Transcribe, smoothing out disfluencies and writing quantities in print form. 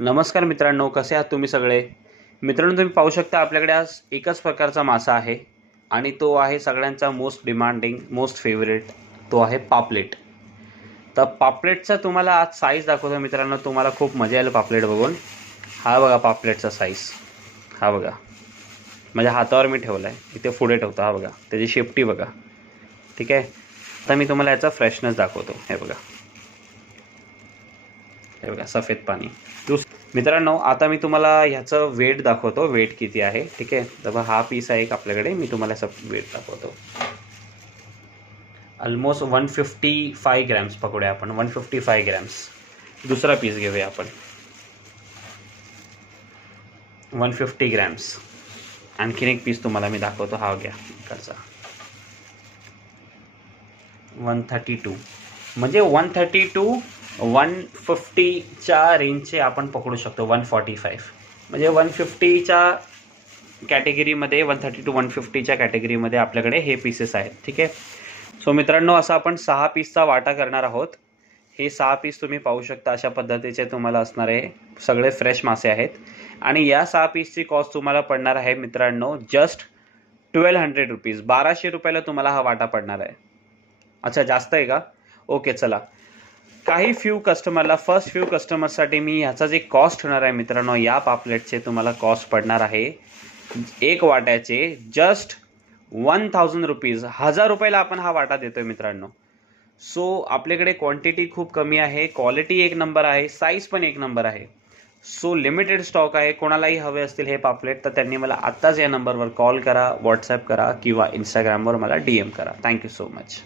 नमस्कार मित्रांनो, कसे आहात तुम्ही सगळे? मित्रांनो, तुम्ही पाहू शकता आपल्याकडे आज एकच प्रकारचा मासा आहे आणि तो आहे सगळ्यांचा मोस्ट डिमांडिंग, मोस्ट फेवरेट. तो आहे पापलेट. तर पापलेटचा तुम्हाला आज साईज दाखवतो मित्रांनो. तुम्हाला खूप मजा येईल पापलेट बघून. हा बघा पापलेटचा साईज. हा बघा, माझ्या हातावर मी ठेवला आहे, इथे पुढे ठेवतो. हा बघा, त्याची शेपटी बघा. ठीक आहे, आता मी तुम्हाला याचा फ्रेशनेस दाखवतो. हे बघा, हे बघा सफेद पाणी. मित्रांनो, आता मी तुम्हाला ह्याचं वेट दाखवतो, वेट किती आहे. ठीक आहे, तर हा पीस आहे एक आपल्याकडे. मी तुम्हाला याचं वेट दाखवतो. ऑलमोस्ट 155 ग्रॅम्स पकडूया आपण, 155 ग्रॅम्स. दुसरा पीस घेऊया आपण, 150 ग्रॅम्स. आणखीन एक पीस तुम्हाला मी दाखवतो. हा घ्या इकडचा, 132. म्हणजे 132 150च्या रेंजचे आपण पकडू शकतो. 145 म्हणजे 150च्या कॅटेगरीमध्ये, 130 to 150च्या कॅटेगरीमध्ये आपल्याकडे हे पीसेस आहेत. ठीक आहे. सो मित्रांनो, असं आपण 6 पीसचा वाटा करणार आहोत. हे 6 पीस तुम्ही पाहू शकता, अशा पद्धतीचे तुम्हाला असणारे सगळे फ्रेश मासे आहेत. आणि या 6 पीसची कॉस्ट तुम्हाला पडणार आहे मित्रांनो जस्ट 1200 रुपीज. 1200 रुपयाला तुम्हाला हा वाटा पडणार आहे. अच्छा, जास्त आहे का? ओके, चला. काही फर्स्ट फ्यू कस्टमरसाठी मी ह्याचा जे कॉस्ट होणार आहे मित्रांनो, या पापलेटचे तुम्हाला कॉस्ट पडणार आहे एक वाट्याचे जस्ट 1000 रुपीज. 1000 रुपयाला आपण हा वाटा देतोय मित्रांनो. सो आपल्याकडे क्वांटिटी खूप कमी आहे, क्वालिटी एक नंबर आहे, साईज पण एक नंबर आहे. सो लिमिटेड स्टॉक आहे. कोणालाही हवे असतील हे पापलेट तर त्यांनी मला आत्ताच या नंबरवर कॉल करा, व्हॉट्सॲप करा किंवा इंस्टाग्रामवर मला DM करा. Thank you so much.